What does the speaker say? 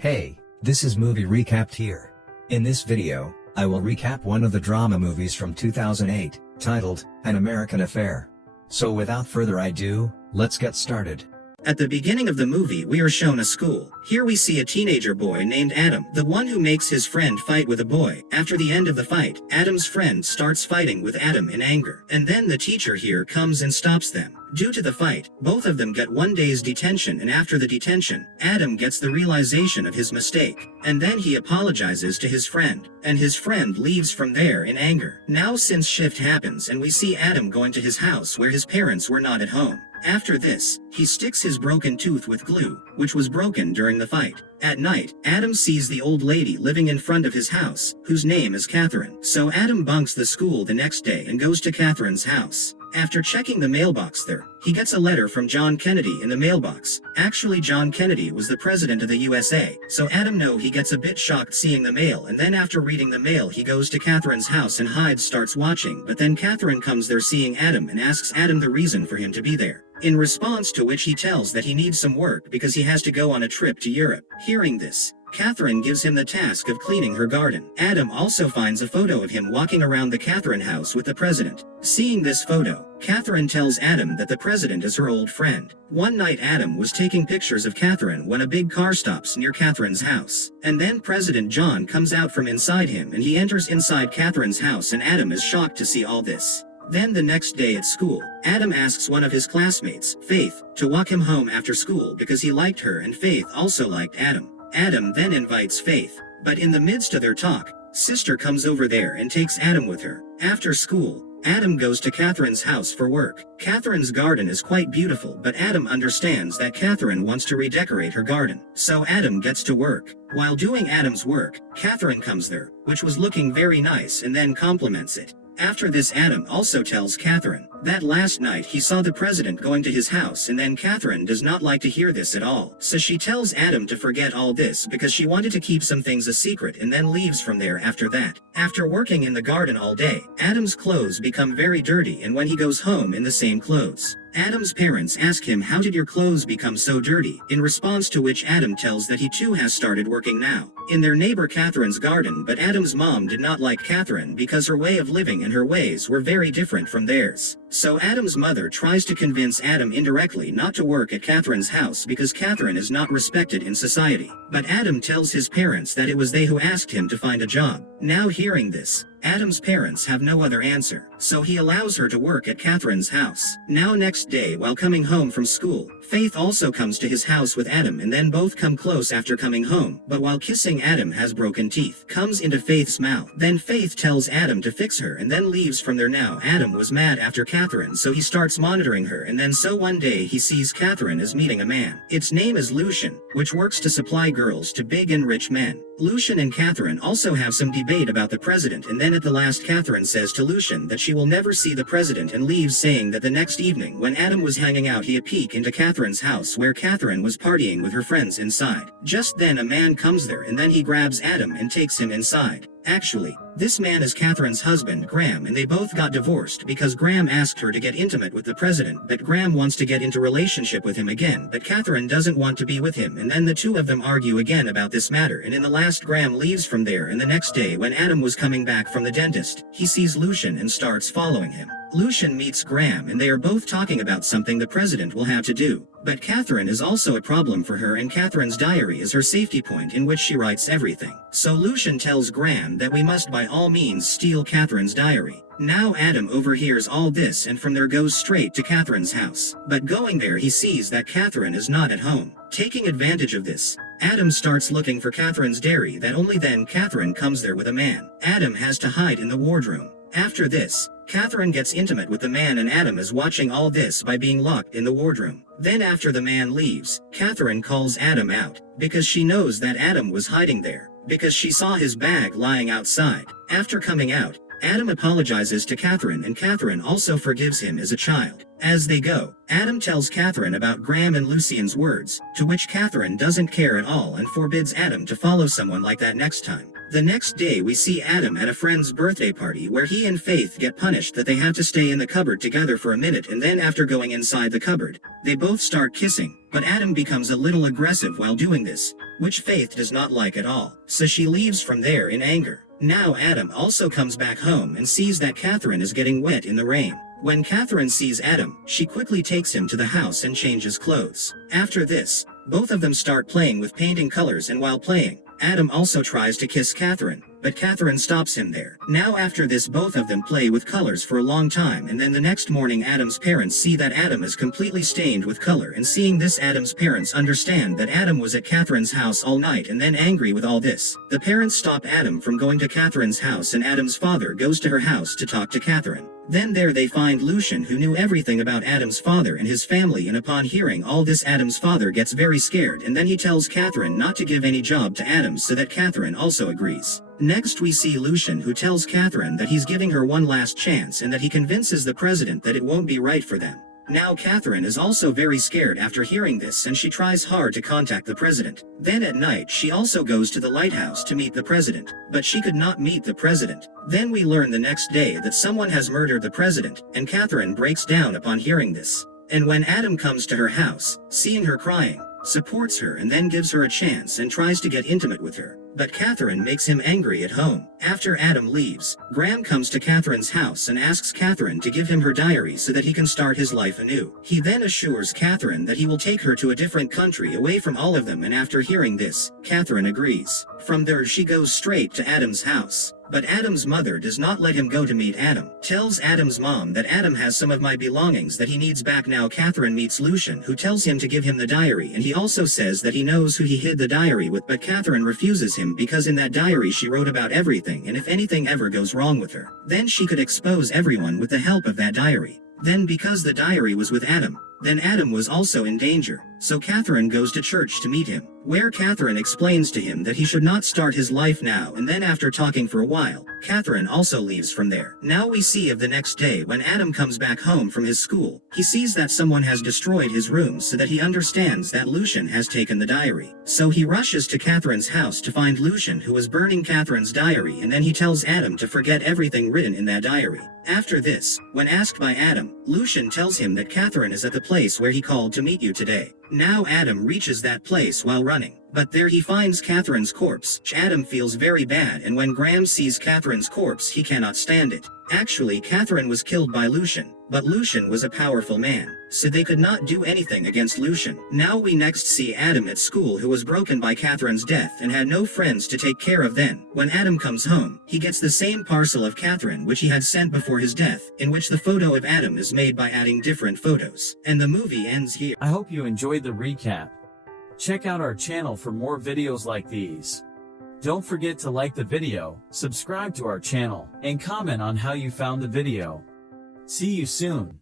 Hey, this is Movie Recapped here. In this video, I will recap one of the drama movies from 2008, titled, An American Affair. So without further ado, let's get started. At the beginning of the movie we are shown a school. Here we see a teenager boy named Adam, the one who makes his friend fight with a boy. After the end of the fight, Adam's friend starts fighting with Adam in anger, and then the teacher here comes and stops them. Due to the fight, both of them get 1 day's detention, and after the detention, Adam gets the realization of his mistake, and then he apologizes to his friend, and his friend leaves from there in anger. Now since shift happens and we see Adam going to his house where his parents were not at home. After this, he sticks his broken tooth with glue, which was broken during the fight. At night, Adam sees the old lady living in front of his house, whose name is Catherine. So Adam bunks the school the next day and goes to Catherine's house. After checking the mailbox there, he gets a letter from John Kennedy in the mailbox. Actually, John Kennedy was the president of the USA, so Adam he gets a bit shocked seeing the mail, and then after reading the mail he goes to Catherine's house and hides, starts watching, but then Catherine comes there seeing Adam and asks Adam the reason for him to be there. In response to which he tells that he needs some work because he has to go on a trip to Europe. Hearing this, Catherine gives him the task of cleaning her garden. Adam also finds a photo of him walking around the Catherine house with the president. Seeing this photo, Catherine tells Adam that the president is her old friend. One night Adam was taking pictures of Catherine when a big car stops near Catherine's house. And then President John comes out from inside him and he enters inside Catherine's house, and Adam is shocked to see all this. Then the next day at school, Adam asks one of his classmates, Faith, to walk him home after school because he liked her and Faith also liked Adam. Adam then invites Faith, but in the midst of their talk, Sister comes over there and takes Adam with her. After school, Adam goes to Catherine's house for work. Catherine's garden is quite beautiful, but Adam understands that Catherine wants to redecorate her garden. So Adam gets to work. While doing Adam's work, Catherine comes there, which was looking very nice, and then compliments it. After this, Adam also tells Catherine that last night he saw the president going to his house, and then Catherine does not like to hear this at all. So she tells Adam to forget all this because she wanted to keep some things a secret, and then leaves from there after that. After working in the garden all day, Adam's clothes become very dirty, and when he goes home in the same clothes, Adam's parents ask him, how did your clothes become so dirty? In response to which Adam tells that he too has started working now in their neighbor Catherine's garden, but Adam's mom did not like Catherine because her way of living and her ways were very different from theirs. So Adam's mother tries to convince Adam indirectly not to work at Catherine's house because Catherine is not respected in society. But Adam tells his parents that it was they who asked him to find a job. Now hearing this, Adam's parents have no other answer, so he allows her to work at Catherine's house. Now next day while coming home from school, Faith also comes to his house with Adam, and then both come close after coming home, but while kissing Adam has broken teeth comes into Faith's mouth. Then Faith tells Adam to fix her and then leaves from there. Now Adam was mad after Catherine, so he starts monitoring her, and then so one day he sees Catherine is meeting a man. Its name is Lucian, which works to supply girls to big and rich men. Lucian and Catherine also have some debate about the president, and then at the last Catherine says to Lucian that she will never see the president and leaves, saying that the next evening when Adam was hanging out he a peek into Catherine's house where Catherine was partying with her friends inside. Just then a man comes there and then he grabs Adam and takes him inside. Actually, this man is Catherine's husband Graham, and they both got divorced because Graham asked her to get intimate with the president, but Graham wants to get into relationship with him again, but Catherine doesn't want to be with him, and then the two of them argue again about this matter, and in the last Graham leaves from there, and the next day when Adam was coming back from the dentist, he sees Lucian and starts following him. Lucian meets Graham and they are both talking about something the president will have to do. But Catherine is also a problem for her, and Catherine's diary is her safety point in which she writes everything. So Lucian tells Graham that we must by all means steal Catherine's diary. Now Adam overhears all this and from there goes straight to Catherine's house. But going there he sees that Catherine is not at home. Taking advantage of this, Adam starts looking for Catherine's diary, that only then Catherine comes there with a man. Adam has to hide in the wardroom. After this, Catherine gets intimate with the man, and Adam is watching all this by being locked in the wardroom. Then after the man leaves, Catherine calls Adam out because she knows that Adam was hiding there because she saw his bag lying outside. After coming out, Adam apologizes to Catherine, and Catherine also forgives him as a child. As they go, Adam tells Catherine about Graham and Lucian's words, to which Catherine doesn't care at all and forbids Adam to follow someone like that next time. The next day we see Adam at a friend's birthday party where he and Faith get punished that they have to stay in the cupboard together for a minute, and then after going inside the cupboard, they both start kissing, but Adam becomes a little aggressive while doing this. which Faith does not like at all, so she leaves from there in anger. Now Adam also comes back home and sees that Catherine is getting wet in the rain. When Catherine sees Adam, she quickly takes him to the house and changes clothes. After this, both of them start playing with painting colors, and while playing, Adam also tries to kiss Catherine, but Catherine stops him there. Now after this, both of them play with colors for a long time, and then the next morning Adam's parents see that Adam is completely stained with color, and seeing this Adam's parents understand that Adam was at Catherine's house all night, and then angry with all this, the parents stop Adam from going to Catherine's house, and Adam's father goes to her house to talk to Catherine. Then there they find Lucian, who knew everything about Adam's father and his family, and upon hearing all this Adam's father gets very scared, and then he tells Catherine not to give any job to Adam, so that Catherine also agrees. Next we see Lucian, who tells Catherine that he's giving her one last chance and that he convinces the president that it won't be right for them. Now Catherine is also very scared after hearing this, and she tries hard to contact the president. Then at night she also goes to the lighthouse to meet the president, but she could not meet the president. Then we learn the next day that someone has murdered the president, and Catherine breaks down upon hearing this. And when Adam comes to her house, seeing her crying, supports her and then gives her a chance and tries to get intimate with her. But Catherine makes him angry at home. After Adam leaves, Graham comes to Catherine's house and asks Catherine to give him her diary so that he can start his life anew. He then assures Catherine that he will take her to a different country away from all of them, and after hearing this, Catherine agrees. From there she goes straight to Adam's house. But Adam's mother does not let him go to meet Adam, tells Adam's mom that Adam has some of my belongings that he needs back. Now Catherine meets Lucian, who tells him to give him the diary, and he also says that he knows who he hid the diary with, but Catherine refuses him because in that diary she wrote about everything, and if anything ever goes wrong with her, then she could expose everyone with the help of that diary. Then because the diary was with Adam, then Adam was also in danger, so Catherine goes to church to meet him, where Catherine explains to him that he should not start his life now, and then after talking for a while, Catherine also leaves from there. Now we see of the next day when Adam comes back home from his school, he sees that someone has destroyed his room, so that he understands that Lucian has taken the diary. So he rushes to Catherine's house to find Lucian, who was burning Catherine's diary, and then he tells Adam to forget everything written in that diary. After this, when asked by Adam, Lucian tells him that Catherine is at the place where he called to meet you today. Now Adam reaches that place while running, but there he finds Catherine's corpse. Adam feels very bad, and when Graham sees Catherine's corpse he cannot stand it. Actually Catherine was killed by Lucian, but Lucian was a powerful man, so they could not do anything against Lucian. Now we next see Adam at school, who was broken by Catherine's death and had no friends to take care of. Then, when Adam comes home, he gets the same parcel of Catherine which he had sent before his death, in which the photo of Adam is made by adding different photos. And the movie ends here. I hope you enjoyed the recap. Check out our channel for more videos like these. Don't forget to like the video, subscribe to our channel, and comment on how you found the video. See you soon.